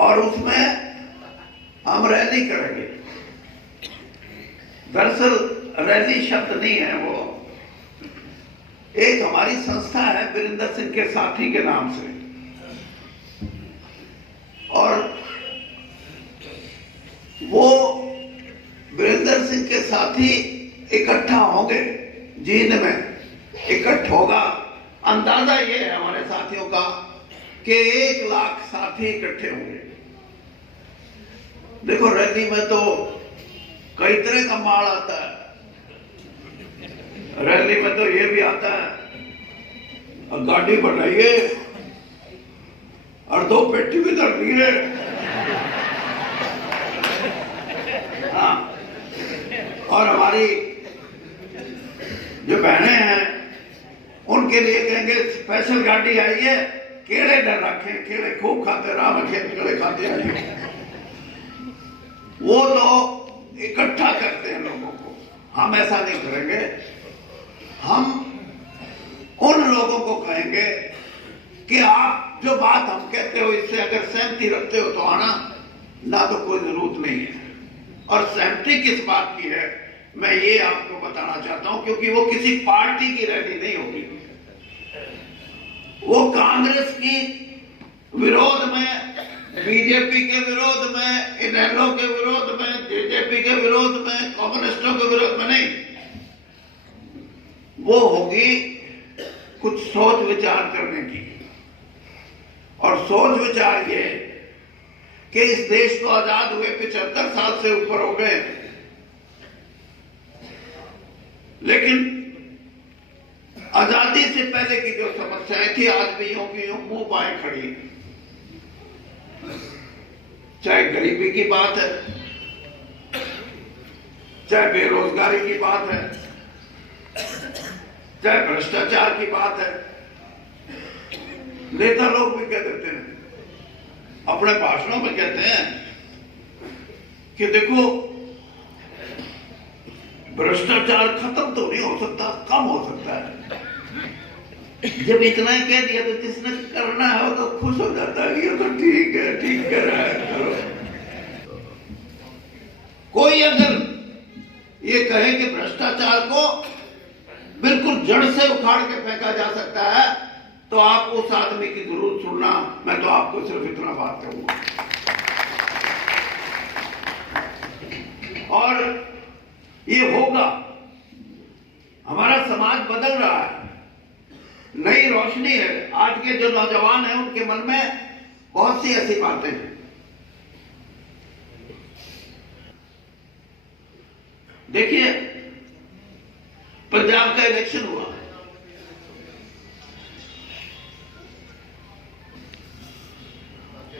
और उसमें हम रैली करेंगे। दरअसल रैली शब्द नहीं है, वो एक हमारी संस्था है वीरेंद्र सिंह के साथी के नाम से, और वो वीरेंद्र सिंह के साथी इकट्ठा होंगे, जींद में इकट्ठ होगा। अंदाजा ये है हमारे साथियों का कि 1 लाख साथी इकट्ठे होंगे। देखो रैली में तो कई तरह का माल आता है, रैली में तो ये भी आता है और गाड़ी बनाइए और 2 पेटी भी धर लिए। हाँ, और हमारी जो बहनें हैं उनके लिए कहेंगे स्पेशल गाड़ी आई है, केले डर रखे, केले खूब खाते, राम खेत केले खाते आइए। वो तो इकट्ठा करते हैं लोगों को, हम ऐसा नहीं करेंगे। हम उन लोगों को कहेंगे कि आप जो बात हम कहते हो इससे अगर सहमति रखते हो तो आना, ना तो कोई जरूरत नहीं है। और सहमति किस बात की है मैं ये आपको बताना चाहता हूं, क्योंकि वो किसी पार्टी की रैली नहीं होगी, वो कांग्रेस की विरोध में, बीजेपी के विरोध में, इनेलो के विरोध में, जेजेपी के विरोध में, कम्युनिस्टों के विरोध में नहीं, वो होगी कुछ सोच विचार करने की। और सोच विचार ये कि इस देश को आजाद हुए 75 साल से ऊपर हो गए, लेकिन आजादी से पहले की जो समस्याएं थी आज भी यूं की यूं मुंह बाएं खड़ी। चाहे गरीबी की बात है, चाहे बेरोजगारी की बात है, चाहे भ्रष्टाचार की बात है। नेता लोग भी कह देते हैं, अपने भाषणों में कहते हैं कि देखो भ्रष्टाचार खत्म तो नहीं हो सकता, कम हो सकता है। जब इतना ही कह दिया तो जिसने करना है वो तो खुश हो जाता है, ये तो ठीक है, ठीक कह रहा है, करो। कोई अगर ये कहे कि भ्रष्टाचार को बिल्कुल जड़ से उखाड़ के फेंका जा सकता है, तो आप उस आदमी की जरूर सुनना। मैं तो आपको सिर्फ इतना बात कहूंगा। और ये होगा, हमारा समाज बदल रहा है, नई रोशनी है। आज के जो नौजवान हैं उनके मन में बहुत सी ऐसी बातें हैं। देखिए पंजाब का इलेक्शन हुआ,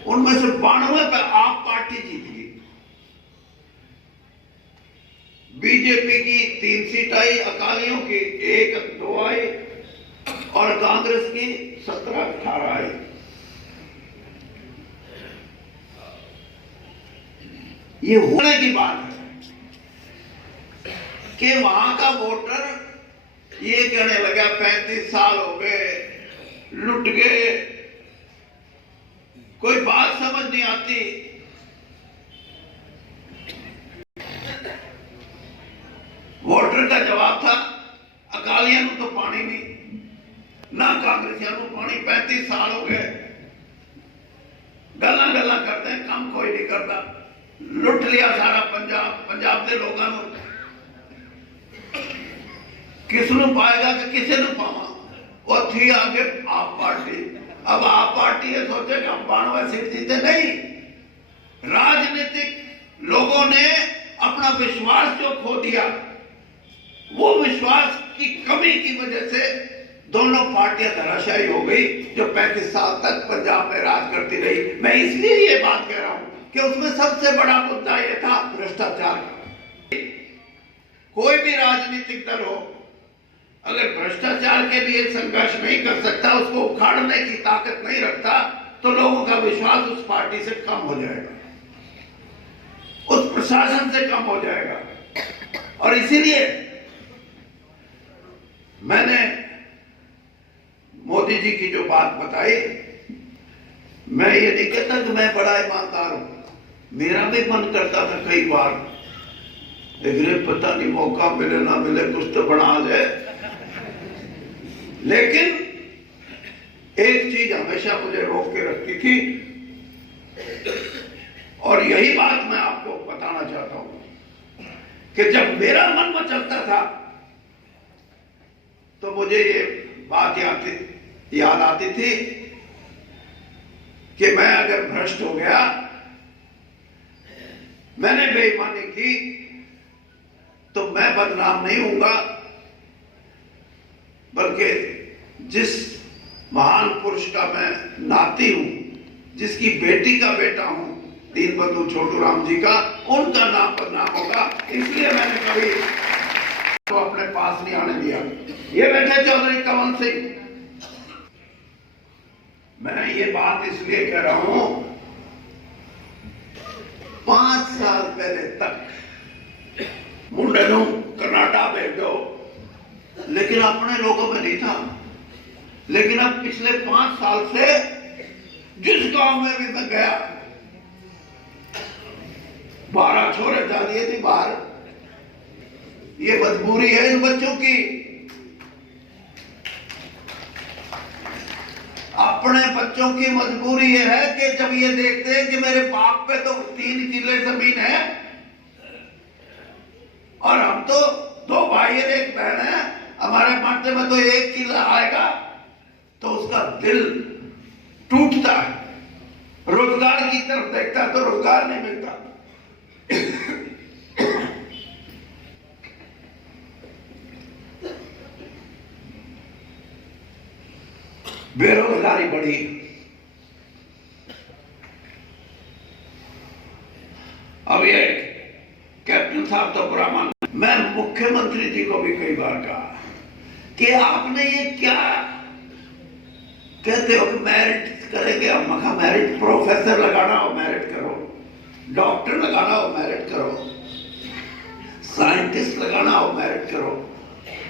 उनमें से 92 पे आप पार्टी जीत गई। बीजेपी की 3 सीट आई, अकालियों की 1-2 आई और कांग्रेस की 17-18 आई। ये होने की बात है कि वहां का वोटर ये कहने लगा 35 साल हो गए, लुट गए, कोई बात समझ नहीं आती। वोटर का जवाब था अकालियां तो पानी नहीं, ना कांग्रेसियां पानी, 35 साल हो गए, गल्ला गल्ला करते हैं, काम कोई नहीं करता, लुट लिया सारा पंजाब। पंजाब के लोगों को किसनू पाएगा कि किसे नू पावा, वो थी आगे आप पार्टी। अब आप पार्टी ये सोचे कि हम 92 सीट जीते, नहीं। राजनीतिक लोगों ने अपना विश्वास जो खो दिया, वो विश्वास की कमी की वजह से दोनों पार्टियां धराशायी हो गई, जो 35 साल तक पंजाब में राज करती रही। मैं इसलिए ये बात कह रहा हूं कि उसमें सबसे बड़ा मुद्दा यह था भ्रष्टाचार। कोई भी राजनीतिक दल हो, अगर भ्रष्टाचार के लिए संघर्ष नहीं कर सकता, उसको उखाड़ने की ताकत नहीं रखता, तो लोगों का विश्वास उस पार्टी से कम हो जाएगा, उस प्रशासन से कम हो जाएगा। और इसीलिए मैंने मोदी जी की जो बात बताई, मैं ये नहीं कहता कि मैं बड़ा ईमानदार हूं, मेरा भी मन करता था कई बार, लेकिन पता नहीं मौका मिले ना मिले कुछ तो बना जाए। लेकिन एक चीज हमेशा मुझे रोक के रखती थी, और यही बात मैं आपको बताना चाहता हूं कि जब मेरा मन मचलता था तो मुझे ये बात याद आती थी कि मैं अगर भ्रष्ट हो गया, मैंने बेईमानी की, तो मैं बदनाम नहीं होऊंगा, बल्कि जिस महान पुरुष का मैं नाती हूं, जिसकी बेटी का बेटा हूं, दीनबंधु छोटूराम जी का, उनका नाम बदनाम होगा। इसलिए मैंने कभी तो अपने पास नहीं आने दिया। ये बैठे चौधरी कमल सिंह, मैं ये बात इसलिए कह रहा हूं, 5 साल पहले तक मुंडनों कर्नाटक भेज दो, लेकिन अपने लोगों में नहीं था। लेकिन अब पिछले 5 साल से जिस गांव में भी मैं गया, 12 छोरे डाल दिए थे बाहर। ये मजबूरी है इन बच्चों की, अपने बच्चों की मजबूरी ये है कि जब ये देखते हैं कि मेरे बाप पे तो 3 किले जमीन है और हम तो 2 भाई और 1 बहन है, हमारे माथे में तो 1 किला आएगा, तो उसका दिल टूटता है। रोजगार की तरफ देखता है तो रोजगार नहीं मिलता। बेरोजगारी बढ़ी, अब ये कैप्टन साहब तो बुरा मान, मैं मुख्यमंत्री जी को भी कई बार कहा कि आपने ये क्या कहते हो कि मेरिट करेंगे, हम मखा मेरिट, प्रोफेसर लगाना हो मेरिट करो, डॉक्टर लगाना हो मेरिट करो, साइंटिस्ट लगाना हो मेरिट करो,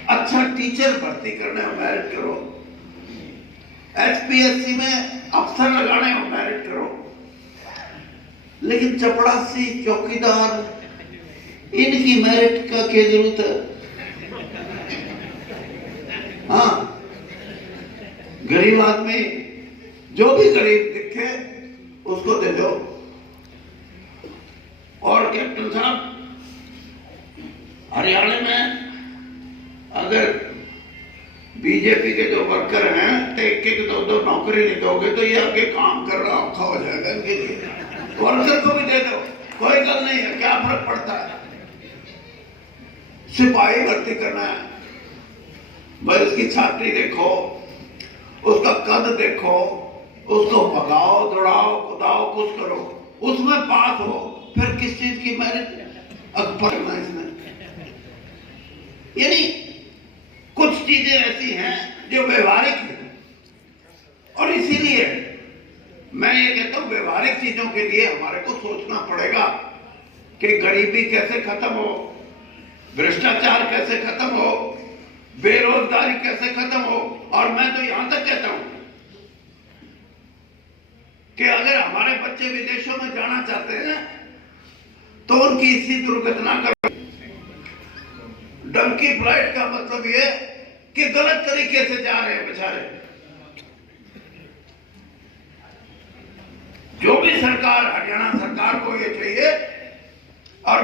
अच्छा टीचर भर्ती करना हो मेरिट करो, HPSC में अफसर लगाने हो मेरिट करो, लेकिन चपड़ासी चौकीदार इनकी मेरिट का क्या जरूरत है? हाँ, गरीब आदमी जो भी गरीब दिखे उसको दे दो। और कैप्टन साहब, हरियाणा में अगर बीजेपी के जो वर्कर हैं, तो 1-1 2-2 नौकरी नहीं दोगे तो ये आगे काम करना औखा हो जाएगा इनके लिए। वर्कर को भी दे दो, कोई गल नहीं है, क्या फर्क पड़ता है। सिपाही भर्ती करना है, भाई उसकी छाती देखो, उसका कद देखो, उसको भगाओ, दौड़ाओ, कुदाओ, कुछ करो, उसमें पास हो, फिर किस चीज की मेरिट अकबर में इसमें। यानी कुछ चीजें ऐसी हैं जो व्यवहारिक है, और इसीलिए मैं ये कहता हूं व्यवहारिक चीजों के लिए हमारे को सोचना पड़ेगा कि गरीबी कैसे खत्म हो, भ्रष्टाचार कैसे खत्म हो, बेरोजगारी कैसे खत्म हो। और मैं तो यहां तक कहता हूं कि अगर हमारे बच्चे विदेशों में जाना चाहते हैं तो उनकी इसी दुर्घटना करो। डंकी फ्लाइट का मतलब ये कि गलत तरीके से जा रहे हैं बेचारे। जो भी सरकार, हरियाणा सरकार को ये चाहिए, और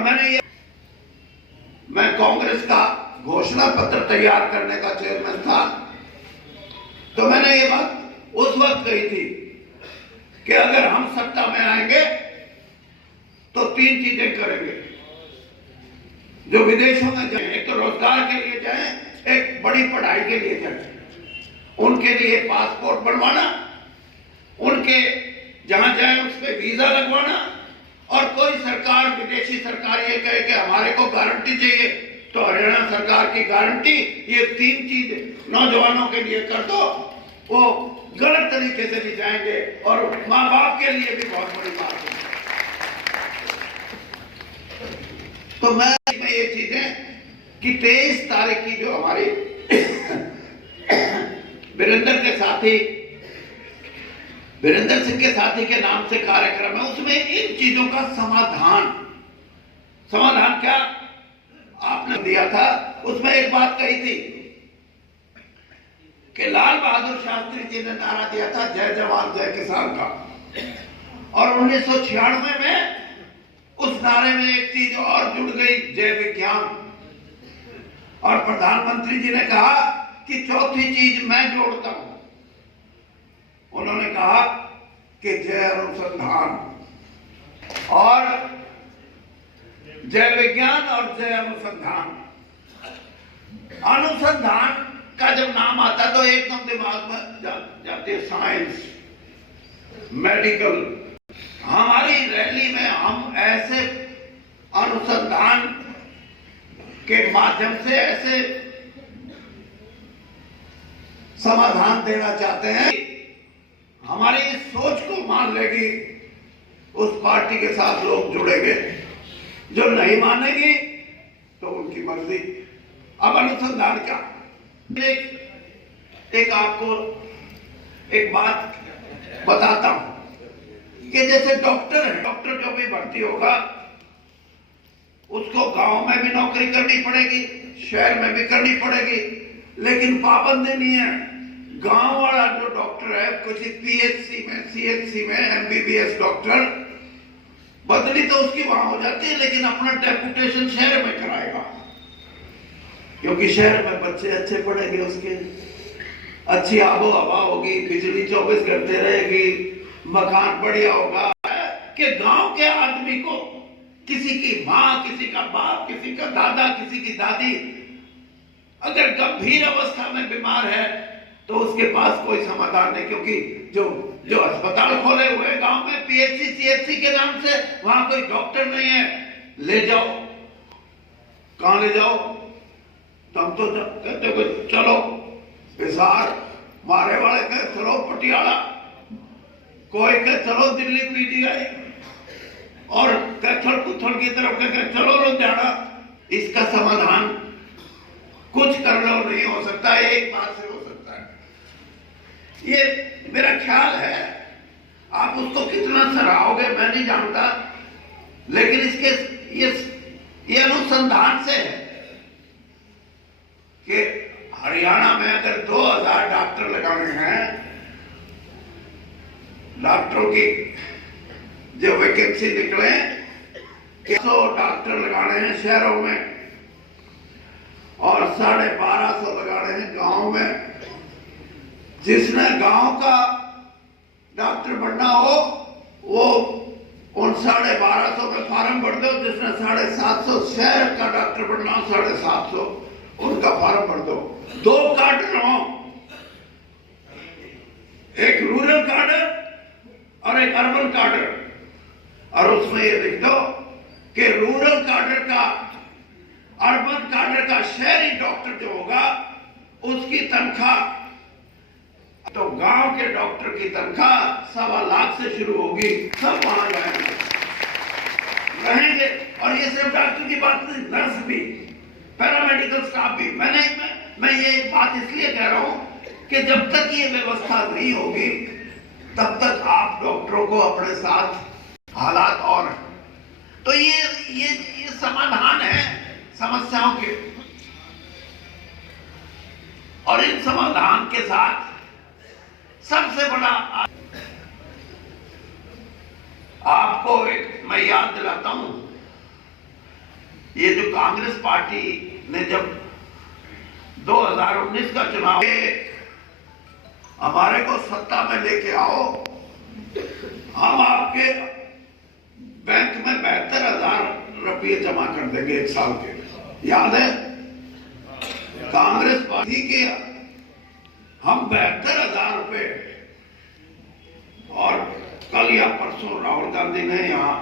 मैं कांग्रेस का घोषणा पत्र तैयार करने का चेयरमैन था, तो मैंने ये बात उस वक्त कही थी कि अगर हम सत्ता में आएंगे तो 3 चीजें करेंगे। जो विदेशों में जाए, एक तो रोजगार के लिए जाए, एक बड़ी पढ़ाई के लिए जाए, उनके लिए पासपोर्ट बनवाना, उनके जहां जाए उस पर वीजा लगवाना, और कोई सरकार, विदेशी सरकार ये कहे कि हमारे को गारंटी चाहिए, तो हरियाणा सरकार की गारंटी, ये 3 चीज नौजवानों के लिए कर दो, वो गलत तरीके से भी जाएंगे और माँ बाप के लिए भी बहुत बड़ी बात है। तो मैं ये चीजें कि 23 तारीख की जो हमारी वीरेंद्र के साथी वीरेंद्र सिंह के साथी के नाम से कार्यक्रम है, उसमें इन चीजों का समाधान क्या आपने दिया था। उसमें एक बात कही थी कि लाल बहादुर शास्त्री जी ने नारा दिया था जय जवान जय किसान का, और 1996 में उस नारे में एक चीज और जुड़ गई, जय विज्ञान। और प्रधानमंत्री जी ने कहा कि चौथी चीज मैं जोड़ता हूं, उन्होंने कहा कि जय अनुसंधान। और जय विज्ञान और जय अनुसंधान, अनुसंधान का जब नाम आता तो एकदम दिमाग में जाती है साइंस, मेडिकल। हमारी रैली में हम ऐसे अनुसंधान के माध्यम से ऐसे समाधान देना चाहते हैं, हमारी इस सोच को मान लेगी उस पार्टी के साथ लोग जुड़ेंगे, जो नहीं मानेगी तो उनकी मर्जी। अब अनुसंधान क्या, एक आपको एक बात बताता हूं कि जैसे डॉक्टर है, डॉक्टर जो भी भर्ती होगा उसको गांव में भी नौकरी करनी पड़ेगी, शहर में भी करनी पड़ेगी, लेकिन पाबंदी नहीं है। गांव वाला जो डॉक्टर है किसी पीएचसी में, सीएचसी में एमबीबीएस डॉक्टर, बदली तो उसकी वहां हो जाती है, लेकिन अपना डेपुटेशन शहर में कराएगा, क्योंकि शहर में बच्चे अच्छे पढ़ेंगे, उसके अच्छी आबो हवा होगी, बिजली 24 घंटे रहेगी, मकान बढ़िया होगा। कि गांव के आदमी को किसी की माँ, किसी का बाप, किसी का दादा, किसी की दादी अगर गंभीर अवस्था में बीमार है तो उसके पास कोई समाधान नहीं, क्योंकि जो अस्पताल खोले हुए गांव में पीएचसी सीएचसी के नाम से, वहां कोई डॉक्टर नहीं है। ले जाओ, कहां ले जाओ, तुम तो कहते हो चलो हिसार, मारे वाले कहे चलो पटियाला, कोई कहे चलो दिल्ली पीजीआई, और कैथल कुथल की तरफ कहे चलो लुधियाना। इसका समाधान कुछ कर लो नहीं हो सकता, एक बात से हो सकता है। ये मेरा ख्याल है, आप उसको कितना सराहोगे मैं नहीं जानता, लेकिन इसके ये अनुसंधान से है कि हरियाणा में अगर 2000 डॉक्टर लगाने हैं, डॉक्टरों की जो वैकेंसी निकले, 100 डॉक्टर लगाने हैं शहरों में और 1250 लगाने हैं गांव में। जिसने गांव का डॉक्टर बनना हो वो उन 1250 में फार्म भर दो, जिसने 750 शहर का डॉक्टर बनना हो 750 उनका फार्म भर दो। 2 कार्डर हो, एक रूरल कार्डर और एक अर्बन कार्डर, और उसमें ये लिख दो कि रूरल कार्डर का, अर्बन कार्डर का शहरी डॉक्टर जो होगा उसकी तनख्वाह, तो गांव के डॉक्टर की तनख्वाह 1.25 लाख से शुरू होगी। सब वहां रहेंगे। और ये सिर्फ डॉक्टर की बात नहीं, नर्स भी, पैरामेडिकल स्टाफ भी। मैं ये एक बात इसलिए कह रहा हूं कि जब तक ये व्यवस्था नहीं होगी तब तक आप डॉक्टरों को अपने साथ हालात और, तो ये समाधान है समस्याओं के, और इन समाधान के साथ सबसे बड़ा आपको एक मैं याद दिलाता हूं, ये जो कांग्रेस पार्टी ने जब 2019 का चुनाव हमारे को सत्ता में लेके आओ, हम आपके बैंक में 72,000 रुपये जमा कर देंगे 1 साल के। याद है कांग्रेस पार्टी के हम 72,000 रुपए, और कल या परसों राहुल गांधी ने यहाँ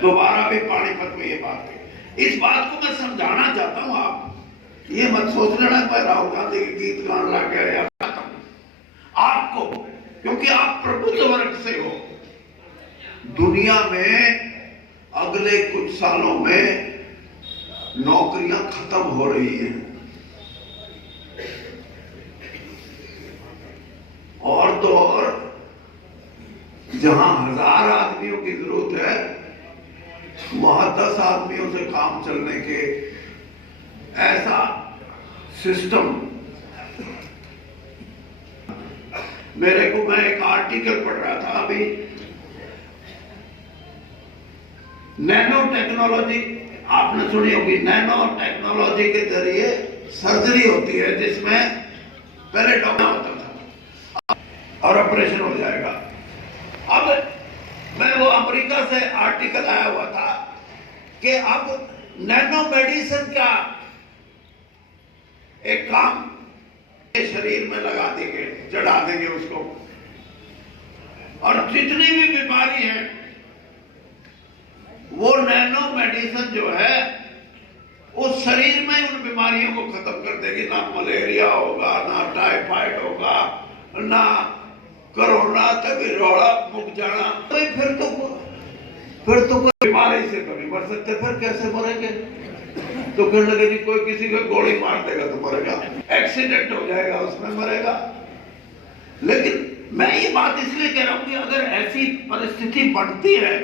दोबारा भी पानीपत में ये बात कही। इस बात को मैं समझाना चाहता हूं, आप ये मत सोच लेना मैं राहुल गांधी के गीत गान ला गया आपको, क्योंकि आप प्रबुद्ध वर्ग से हो। दुनिया में अगले कुछ सालों में नौकरियां खत्म हो रही हैं, और तो और जहां 1000 आदमियों की जरूरत है, वहां 10 आदमियों से काम चलने के ऐसा सिस्टम। मेरे को, मैं एक आर्टिकल पढ़ रहा था अभी, नैनो टेक्नोलॉजी, आपने सुनी होगी, नैनो टेक्नोलॉजी के जरिए सर्जरी होती है जिसमें पहले डॉक्टर होता था और ऑपरेशन हो जाएगा। अब मैं वो अमेरिका से आर्टिकल आया हुआ था कि अब नैनो मेडिसिन का एक काम शरीर में लगा देंगे, चढ़ा देंगे उसको, और जितनी भी बीमारी है वो नैनो मेडिसिन जो है उस शरीर में उन बीमारियों को खत्म कर देगी। ना मलेरिया होगा, ना टाइफाइड होगा, ना कोरोना, तभी रोड़ा मुक जाना। तो फिर तो कोई बीमारी से तो नहीं मर सकते, फिर कैसे मरेंगे? तो कहने लगे कि कोई किसी को गोली मार देगा तो मरेगा, एक्सीडेंट हो जाएगा उसमें मरेगा। लेकिन मैं ये बात इसलिए कह रहा हूं कि अगर ऐसी परिस्थिति बनती है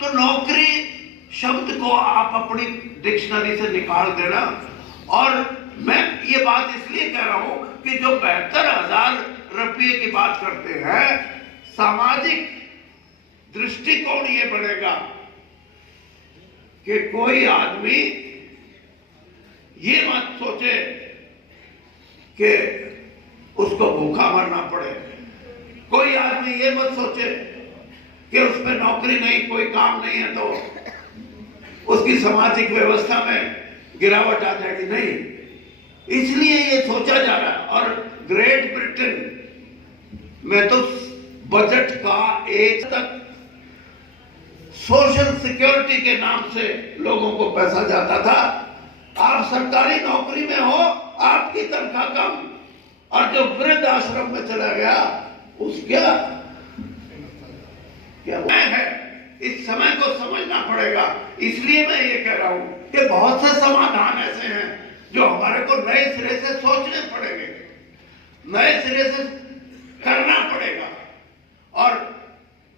तो नौकरी शब्द को आप अपनी डिक्शनरी से निकाल देना। और मैं ये बात इसलिए कह रहा हूं कि जो 72,000 रुपये की बात करते हैं, सामाजिक दृष्टिकोण ये बनेगा कि कोई आदमी ये मत सोचे कि उसको भूखा मरना पड़े, कोई आदमी ये मत सोचे कि उस पर नौकरी नहीं, कोई काम नहीं है तो उसकी सामाजिक व्यवस्था में गिरावट आ जाएगी, नहीं। इसलिए ये सोचा जा रहा है। और ग्रेट ब्रिटेन में तो बजट का एक तक सोशल सिक्योरिटी के नाम से लोगों को पैसा जाता था। आप सरकारी नौकरी में हो, आपकी तनख्वाह कम, और जो वृद्ध आश्रम में चला गया उसका क्या है, इस समय को समझना पड़ेगा। इसलिए मैं ये कह रहा हूं कि बहुत से समाधान ऐसे हैं जो हमारे को नए सिरे से सोचने पड़ेंगे, नए सिरे से करना पड़ेगा। और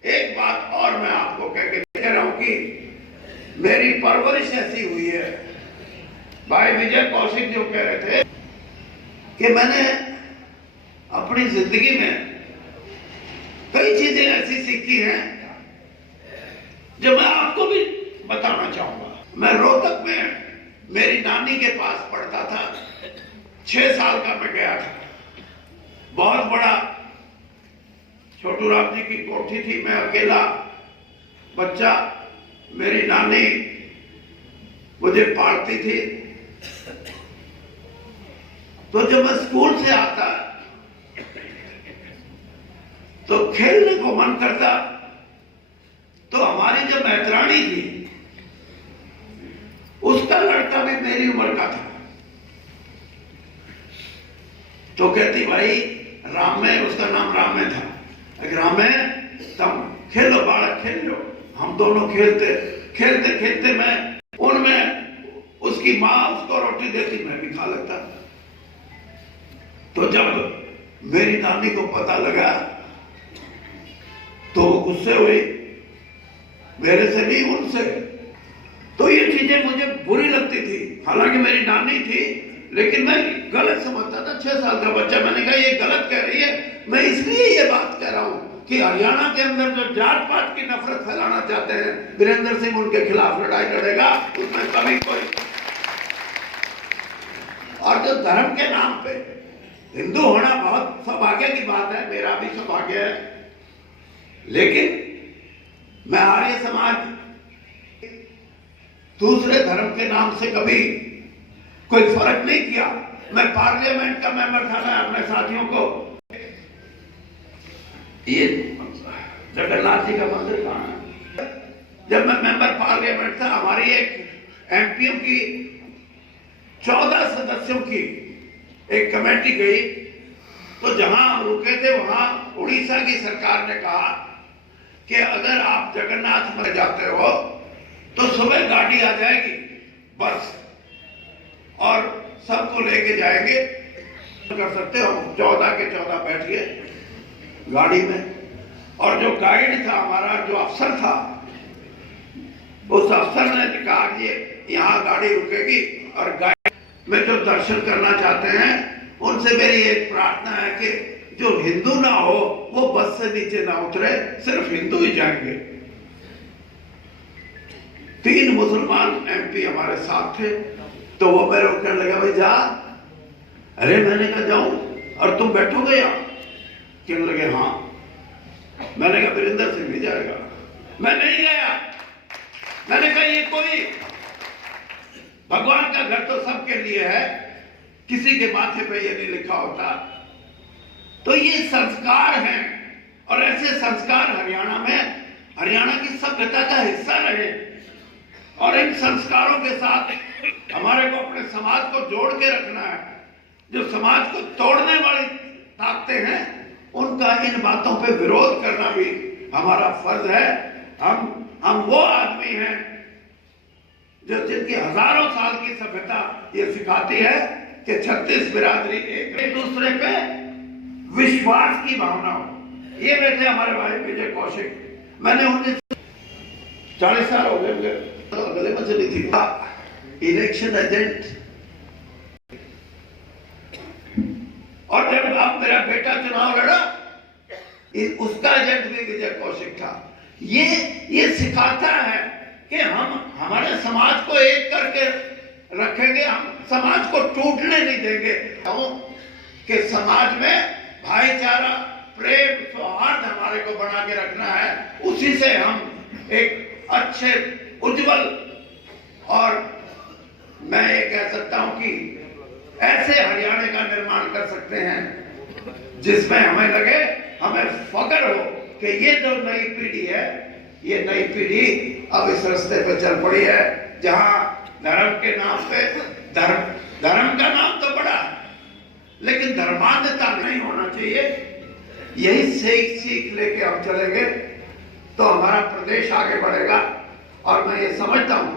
एक बात और मैं आपको कह रहा हूं कि मेरी परवरिश ऐसी हुई है, भाई विजय कौशिक जो कह रहे थे कि मैंने अपनी जिंदगी में कई चीजें ऐसी सीखी हैं जो मैं आपको भी बताना चाहूंगा। मैं रोहतक में मेरी नानी के पास पढ़ता था, 6 साल का मैं गया था। बहुत बड़ा छोटू राम जी की कोठी थी, मैं अकेला बच्चा, मेरी नानी मुझे पालती थी। तो जब मैं स्कूल से आता तो खेलने को मन करता, तो हमारी जो मैत्राणी थी उसका लड़का भी मेरी उम्र का था। तो कहती भाई राम में, उसका नाम राम में था, राम में तुम खेलो बालक, खेल लो। हम दोनों खेलते खेलते खेलते मैं उनमें, उसकी माँ उसको रोटी देती, मैं भी खा लेता। तो जब मेरी नानी को पता लगा तो वो गुस्से हुई, मेरे से नहीं उनसे। तो ये चीजें मुझे बुरी लगती थी, हालांकि मेरी नानी थी, लेकिन मैं गलत समझता था। 6 साल का बच्चा, मैंने कहा ये गलत कह रही है। मैं इसलिए ये बात कह रहा हूं कि हरियाणा के अंदर जो जात पात की नफरत फैलाना चाहते हैं, वीरेंद्र सिंह उनके खिलाफ लड़ाई लड़ेगा, उसमें कभी कोई। और जो धर्म के नाम पे हिंदू होना बहुत सौभाग्य की बात है, मेरा भी सौभाग्य है, लेकिन मैं आर्य समाज, दूसरे धर्म के नाम से कभी कोई फर्क नहीं किया। मैं पार्लियामेंट का मेंबर था, मैं अपने साथियों को, ये जगन्नाथ जी का मंदिर कहाँ है, जब मैं मेंबर पार्लियामेंट था, हमारी एक एमपीओ की 14 सदस्यों की एक कमेटी गई। तो जहां हम रुके थे वहां उड़ीसा की सरकार ने कहा कि अगर आप जगन्नाथ में जाते हो तो सुबह गाड़ी आ जाएगी बस, और सबको लेके जाएंगे, कर सकते हो। 14 के 14 बैठिए गाड़ी में। और जो गाइड था हमारा, जो अफसर था, उस अफसर ने कहा कि यहाँ गाड़ी रुकेगी और गाइड में जो दर्शन करना चाहते हैं उनसे मेरी एक प्रार्थना है कि जो हिंदू ना हो वो बस से नीचे ना उतरे, सिर्फ हिंदू ही जाएंगे। 3 मुसलमान एमपी हमारे साथ थे, तो वो मेरे को कहने लगा भाई जा। अरे मैंने कहा जाऊं और तुम बैठोगे यहाँ? कहने लगे हाँ। मैंने कहा वीरेंद्र सिंह भी जाएगा। मैं नहीं गया। मैंने कहा ये कोई भगवान का घर तो सबके लिए है, किसी के माथे पे ये नहीं लिखा होता। तो ये संस्कार हैं और ऐसे संस्कार हरियाणा की सभ्यता का हिस्सा रहे और इन संस्कारों के साथ हमारे को अपने समाज को जोड़ के रखना है। जो समाज को तोड़ने वाली ताकतें हैं उनका इन बातों पे विरोध करना भी हमारा फर्ज है। हम वो आदमी हैं जो जिनकी हजारों साल की सभ्यता ये सिखाती है कि 36 बिरादरी एक दूसरे पे विश्वास की भावना हो। ये बैठे हमारे भाई विजय कौशिक, मैंने 40 साल हो गए गले में चली थी इलेक्शन एजेंट, और जब अब मेरा बेटा चुनाव लड़ा उसका एजेंट भी विजय कौशिक था। ये सिखाता है कि हम हमारे समाज को एक करके रखेंगे, हम समाज को टूटने नहीं देंगे। कि समाज में भाईचारा, प्रेम, सौहार्द हमारे को बना के रखना है। उसी से हम एक अच्छे, उज्जवल और मैं ये कह सकता हूं कि ऐसे हरियाणा का निर्माण कर सकते हैं जिसमें हमें लगे, हमें फख्र हो कि ये जो नई पीढ़ी है, ये नई पीढ़ी अब इस रास्ते पे चल पड़ी है जहां धर्म के नाम पे धर्म का नाम तो बड़ा, लेकिन धर्मांधता नहीं होना चाहिए। यही सीख लेके हम चलेंगे तो हमारा प्रदेश आगे बढ़ेगा। और मैं ये समझता हूं